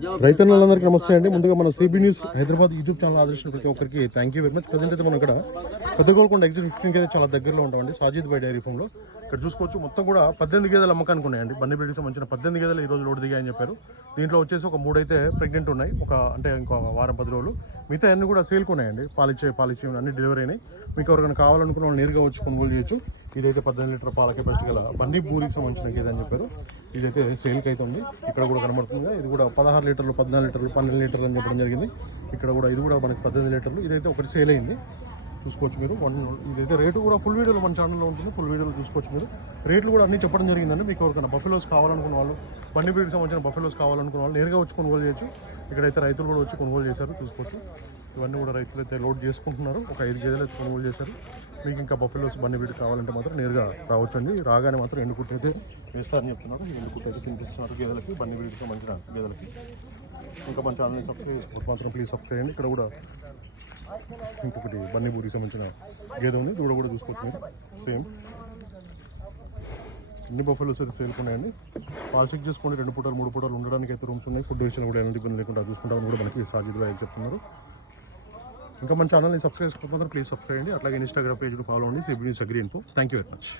రైతన్నలందరికీ నమస్తే అండి. ముందుగా మన CB news Hyderabad YouTube channel ఆదర్శించిన ప్రతి ఒక్కరికి thank you very much. Present అయితే మనం ఇక్కడ పెద్ద గోల్కొండ ఎగ్జిట్ 15 అయితే చాలా దగ్గరలో ఉంటామండి, సాజిద్ బై డైరీ ఫామ్లో. ఇక్కడ చూసుకోవచ్చు మొత్తం కూడా 18 గేదెలు అమ్మకానికి ఉన్నాయండి. బన్నీ బ్రీడ్కి సంబంధించిన 18 గేదెలు ఈ రోజు లోడ్ దిగాయని చెప్పారు. దీంట్లో వచ్చేసి ఒక 3 అయితే ప్రెగ్నెంట్ ఉన్నాయి, అంటే ఇంకో వారం 10 రోజులు. మిగతా అన్ని కూడా సేల్కి ఉన్నాయండి, పాలిచ్చే అన్ని డెలివరీ అయినాయి. మీకు ఎవరికైనా కావాలనుకున్న వాళ్ళు నేరుగా వచ్చి కొనుగోలు చేయొచ్చు. ఇదైతే 18 లీటర్ పాల కెపాసిటీ గల బన్నీ బూరికి సంబంధించిన గేదె అని చెప్పారు. ఇదైతే సేల్కి అయితే ఉంది. ఇక్కడ కూడా కనబడుతుంది, ఇది కూడా 16 లీటర్లు, 14 లీటర్లు, 12 లీటర్లు అని చెప్పడం జరిగింది. ఇక్కడ కూడా ఇది కూడా మనకి 18 లీటర్లు. ఇదైతే ఒకటి సేల్ అయింది, చూసుకోవచ్చు మీరు. ఇదైతే రేటు కూడా ఫుల్ వీడియోలో మన ఛానల్లో ఉంటుంది, ఫుల్ వీడియోలో చూసుకోవచ్చు మీరు. రేట్లు కూడా అన్నీ చెప్పడం జరిగిందండి. మీకు ఎవరికైనా బఫెలోస్ కావాలనుకున్న వాళ్ళు, బన్నీ బ్రీడ్కి సంబంధించిన బఫెలోస్ కావాలనుకున్న వాళ్ళు నేరుగా వచ్చి కొనుగోలు చేయొచ్చు. ఇక్కడైతే రైతులు కూడా వచ్చి కొనుగోలు చేశారు, చూసుకోవచ్చు. ఇవన్నీ కూడా రైతులు అయితే లోడ్ చేసుకుంటున్నారు. ఒక 5 గేదెలు అయితే కొనుగోలు చేశారు. మీకు ఇంకా బఫెలోస్ బన్నీ బ్రీడ్ కావాలంటే మాత్రం నేరుగా రావచ్చు అండి. రాగానే మాత్రం ఎండుకుట్టు అయితే వేస్తారని చెప్తున్నారు. ఎండుకుట్టు అయితే తినిపిస్తున్నారు గేదెలకి, బన్నీ బ్రీడ్కి సంబంధించిన గేదెలకి. ఇంకా మన ఛానల్ని సబ్స్క్రైబ్ చేసుకోవచ్చు మాత్రం ప్లీజ్ సబ్స్క్రైబ్ చేయండి. ఇక్కడ కూడా ఇంకొకటి బన్నీ బూరికి సంబంధించిన గేదె ఉంది, దూడ కూడా చూసుకోవచ్చు మీరు. సేమ్ అన్ని బఫెలోస్ అయితే సేల్కి ఉన్నాయండి. పాలు చెక్ చేసుకోండి, 2 పూటలు 3 పూటలు ఉండడానికి అయితే రూమ్స్ ఉన్నాయి. ఫుడ్ విషయం కూడా ఎలాంటి ఇబ్బంది లేకుండా చూసుకుంటామని కూడా మనకి సాజిద్ భాయ్ చెప్తున్నారు. ఇంకా మన ఛానల్ని సబ్స్క్రైబ్ చేసుకోకపోతే ప్లీజ్ సబ్స్క్రైబ్ చేయండి. అట్లాగే ఇన్స్టాగ్రామ్ పేజ్ను ఫాలో అవ్వండి, CB news agri info. Thank you very much.